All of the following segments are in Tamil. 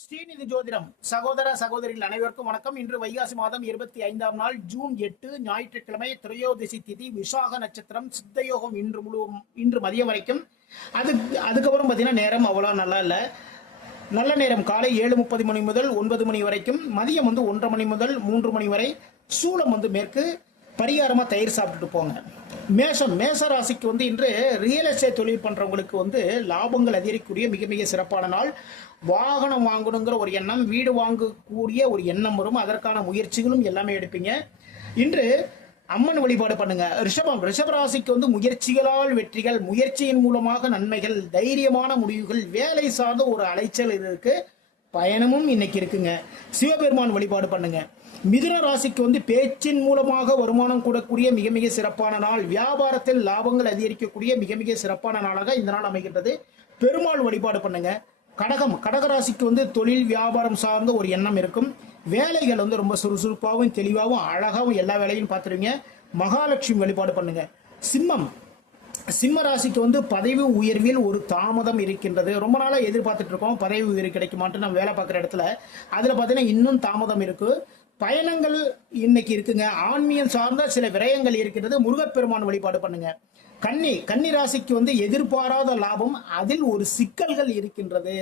ஸ்ரீநிதி ஜோதிடம் சகோதர சகோதரிகள் அனைவருக்கும் வணக்கம். இன்று வைகாசி மாதம் இருபத்தி ஐந்தாம் நாள் ஜூன் எட்டு ஞாயிற்றுக்கிழமை திரையோதிசி திதி விசாக நட்சத்திரம் சித்தயோகம் இன்று முழு இன்று மதியம் வரைக்கும். அது அதுக்கப்புறம் பார்த்தீங்கன்னா நேரம் அவ்வளோ நல்லா இல்லை. நல்ல நேரம் காலை ஏழு முப்பது மணி முதல் ஒன்பது மணி வரைக்கும். மதியம் வந்து ஒன்றரை மணி முதல் மூன்று மணி வரை. சூளம் வந்து மேற்கு. பரிகாரமாக தயிர் சாப்பிட்டுட்டு போங்க. மேஷம் மேச ராசிக்கு வந்து இன்று ரியல் எஸ்டேட் தொழில் பண்ணுறவங்களுக்கு வந்து லாபங்கள் அதிகரிக்கக்கூடிய மிக மிக சிறப்பான நாள். வாகனம் வாங்கணுங்கிற ஒரு எண்ணம் வீடு வாங்கக்கூடிய ஒரு எண்ணம் வரும். அதற்கான முயற்சிகளும் எல்லாமே எடுப்பீங்க. இன்று அம்மன் வழிபாடு பண்ணுங்க. ரிஷபம் ரிஷபராசிக்கு வந்து முயற்சிகளால் வெற்றிகள் முயற்சியின் மூலமாக நன்மைகள் தைரியமான முடிவுகள் வேலை சார்ந்த ஒரு அலைச்சல் இருக்கு. பயணமும் இன்னைக்கு இருக்குங்க. சிவபெருமான் வழிபாடு பண்ணுங்க. மிதுன ராசிக்கு வந்து பேச்சின் மூலமாக வருமானம் கூடக்கூடிய மிக மிக சிறப்பான நாள். வியாபாரத்தில் லாபங்கள் அதிகரிக்கக்கூடிய மிக மிக சிறப்பான நாளாக இந்த நாள் அமைகின்றது. பெருமாள் வழிபாடு பண்ணுங்க. கடகம் கடக ராசிக்கு வந்து தொழில் வியாபாரம் சார்ந்த ஒரு எண்ணம் இருக்கும். வேலைகள் வந்து ரொம்ப சுறுசுறுப்பாகவும் தெளிவாகவும் அழகாகவும் எல்லா வேலையும் பார்த்துருவீங்க. மகாலட்சுமி வழிபாடு பண்ணுங்க. சிம்மம். சிம்ம ராசிக்கு வந்து பதவி உயர்வில் ஒரு தாமதம் இருக்கின்றது. ரொம்ப நாளாக எதிர்பார்த்துட்டு இருக்கோம். பதவி உயர்வு கிடைக்குமான்ட்டு நம்ம வேலை பார்க்குற இடத்துல. அதில் பார்த்தீங்கன்னா இன்னும் தாமதம் இருக்குது பயணங்கள் இன்னைக்கு இருக்குங்க. ஆன்மீகம் சார்ந்த சில விரயங்கள் இருக்கிறது. முருகப்பெருமான் வழிபாடு பண்ணுங்க. கன்னி கன்னி ராசிக்கு வந்து எதிர்பாராத லாபம் அதில் ஒரு சிக்கல்கள் இருக்கின்றது.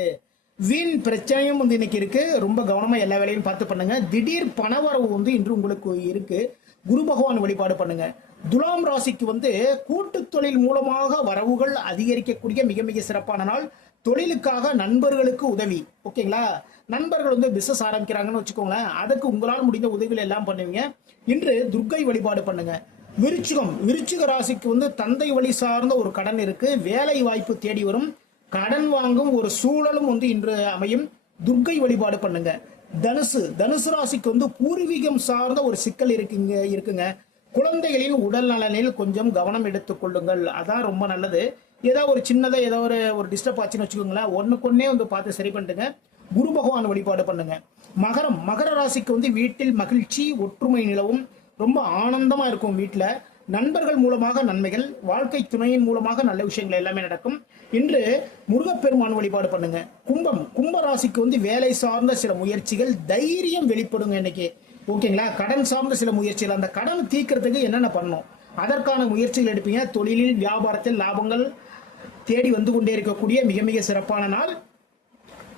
வீண் பிரச்சனையும் வந்து இன்னைக்கு இருக்கு. ரொம்ப கவனமா எல்லா வேலையும் பார்த்து பண்ணுங்க. திடீர் பணவரவு வந்து இன்று உங்களுக்கு இருக்கு. குரு பகவான் வழிபாடு பண்ணுங்க. துலாம் ராசிக்கு வந்து கூட்டு தொழில் மூலமாக வரவுகள் அதிகரிக்கக்கூடிய மிக மிக சிறப்பான நாள். தொழிலுக்காக நண்பர்களுக்கு உதவி. ஓகேங்களா? நண்பர்கள் வந்து பிசினஸ் ஆரம்பிக்கிறாங்கன்னு வச்சுக்கோங்களேன். அதுக்கு உங்களால் முடிந்த உதவிகள் எல்லாம் பண்ணுவீங்க. இன்று துர்க்கை வழிபாடு பண்ணுங்க. விருச்சிகம். விருச்சிக ராசிக்கு வந்து தந்தை வழி சார்ந்த ஒரு கடன் இருக்கு. வேலை வாய்ப்பு தேடி வரும். கடன் வாங்கும் ஒரு சூழலும் வந்து இன்று அமையும். துர்க்கை வழிபாடு பண்ணுங்க. தனுசு. தனுசு ராசிக்கு வந்து பூர்வீகம் சார்ந்த ஒரு சிக்கல் இருக்குங்க இருக்குங்க. குழந்தைகளின் உடல் நலனில் கொஞ்சம் கவனம் எடுத்துக் கொள்ளுங்கள். அதான் ரொம்ப நல்லது. ஏதாவது ஒரு சின்னதாக ஏதோ ஒரு ஒரு டிஸ்டர்ப் ஆச்சுன்னு வச்சுக்கோங்களேன். ஒன்றுக்கொன்னே வந்து பார்த்து சரி பண்ணிட்டுங்க. குரு பகவான் வழிபாடு பண்ணுங்க. மகரம் மகர ராசிக்கு வந்து வீட்டில் மகிழ்ச்சி ஒற்றுமை நிலவும். ரொம்ப ஆனந்தமாக இருக்கும் வீட்டில் நண்பர்கள் மூலமாக நன்மைகள் வாழ்க்கை துணையின் மூலமாக நல்ல விஷயங்கள் எல்லாமே நடக்கும். இன்று முருகப்பெருமான் வழிபாடு பண்ணுங்க. கும்பம் கும்ப ராசிக்கு வந்து வேலை சார்ந்த சில முயற்சிகள் தைரியம் வெளிப்படுங்க இன்னைக்கு. ஓகேங்களா? கடன் சார்ந்த சில முயற்சிகள். அந்த கடன் தீர்க்கறதுக்கு என்னென்ன பண்ணணும்? அதற்கான முயற்சிகள் எடுப்பீங்க. தொழிலில் வியாபாரத்தில் லாபங்கள் தேடி வந்து கொண்டே இருக்கக்கூடிய மிக மிக சிறப்பான நாள்.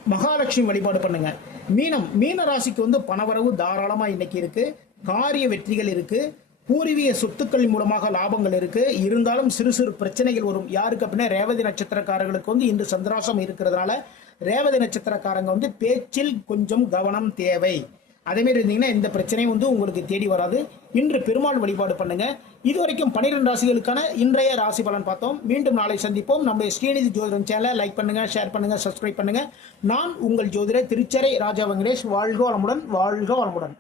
மகாலட்சுமி வழிபாடு பண்ணுங்க. மீனம் மீன ராசிக்கு வந்து பணவரவு தாராளமா இன்னைக்கு இருக்கு. காரிய வெற்றிகள் இருக்கு. பூர்வீக சொத்துக்கள் மூலமாக லாபங்கள் இருக்கு. இருந்தாலும் சிறு சிறு பிரச்சனைகள் வரும். யாருக்கு அப்படின்னா ரேவதி நட்சத்திரக்காரர்களுக்கு வந்து இன்று சந்திராசம் இருக்கிறதுனால ரேவதி நட்சத்திரக்காரங்க வந்து பேச்சில் கொஞ்சம் கவனம் தேவை. அதேமாரி இருந்தீங்கன்னா இந்த பிரச்சனையும் வந்து உங்களுக்கு தேடி வராது. இன்று பெருமாள் வழிபாடு பண்ணுங்க. இதுவரைக்கும் பன்னிரெண்டு ராசிகளுக்கான இன்றைய ராசி பலன் பார்த்தோம். மீண்டும் நாளை சந்திப்போம். நம்முடைய ஸ்ரீநிதி ஜோதிடம் சேனலை லைக் பண்ணுங்க ஷேர் பண்ணுங்க சப்ஸ்கிரைப் பண்ணுங்க. நான் உங்கள் ஜோதிடர் திருச்சரை ராஜா வெங்கடேஷ். வாழ்க வளமுடன் வாழ்க வளமுடன்.